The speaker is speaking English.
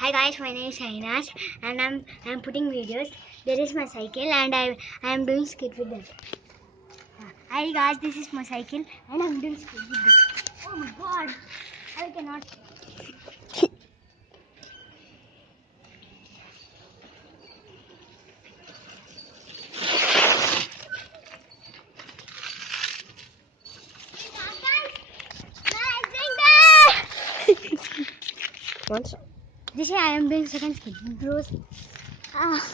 Hi guys, my name is Avinash and I'm putting videos. There is my cycle and I am doing skit with that. Hi guys, this is my cycle and I'm doing skit with this. Oh my god, I cannot. Once. This I am doing second skit, bros. Ah.